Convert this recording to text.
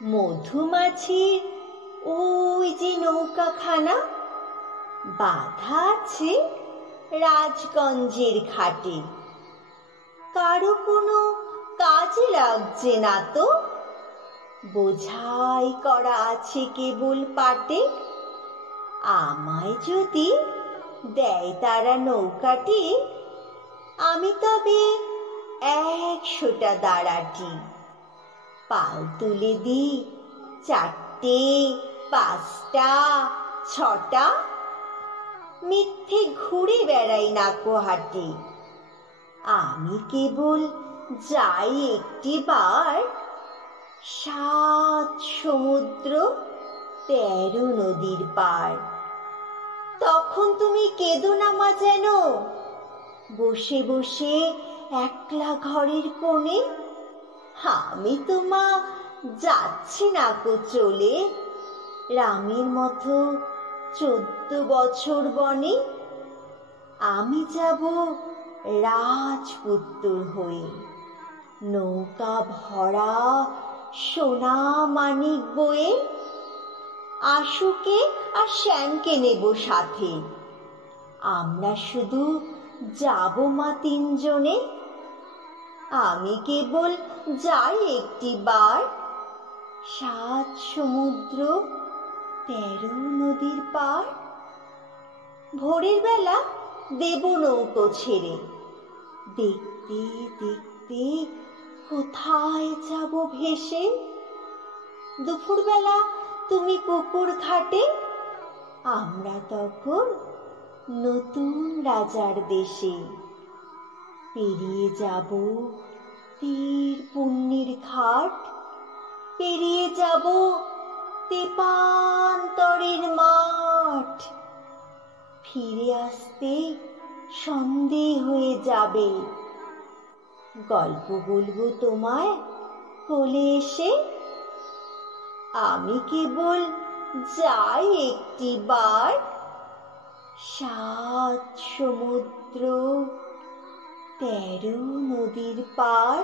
মধুমাছির ওই যে নৌকাখানা বাঁধা আছে রাজগঞ্জের ঘাটে, কারো কোনো কাজে লাগছে না তো, বোঝাই করা আছে কেবল পাটে। আমায় যদি দেয় তারা নৌকাটি, আমি তবে 100টা দাঁড়াটি। পাল তুলে দিই 4টে 5টা 6টা, মিথ্যে ঘুরে বেড়াই নাকো হাটে। আমি কেবল যাই একটিবার, 7 সমুদ্র 13 নদীর পার। তখন তুমি কেঁদো না মা যেন, বসে বসে একলা ঘরের কোণে। আমি তো মা যাচ্ছি না কো চলে, রামের মতো 14 বছর বনে। আমি যাব রাজপুত্র হয়ে, নৌকা ভরা সোনা মানিক বয়ে। আশুকে আর শ্যামকে নেব সাথে, আমরা শুধু যাব মা 3 জনে। আমি কেবল যাই একটিবার, 7 সমুদ্র 13 নদীর পার। ভোরের বেলা দেব নৌকো ছেড়ে, দেখতে দেখতে কোথায় যাব ভেসে। দুপুরবেলা তুমি পুকুর ঘাটে, আমরা তখন নতুন রাজার দেশে। পেরিয়ে যাব তীর পুণ্যির ঘাট, পেরিয়ে যাব তেপান্তরের মাঠ। ফিরে আসতে সন্ধে হয়ে যাবে, গল্প বলবো তোমায় কোলে এসে। আমি কেবল যাই একটিবার, 7 সমুদ্র 13 নদীর পার।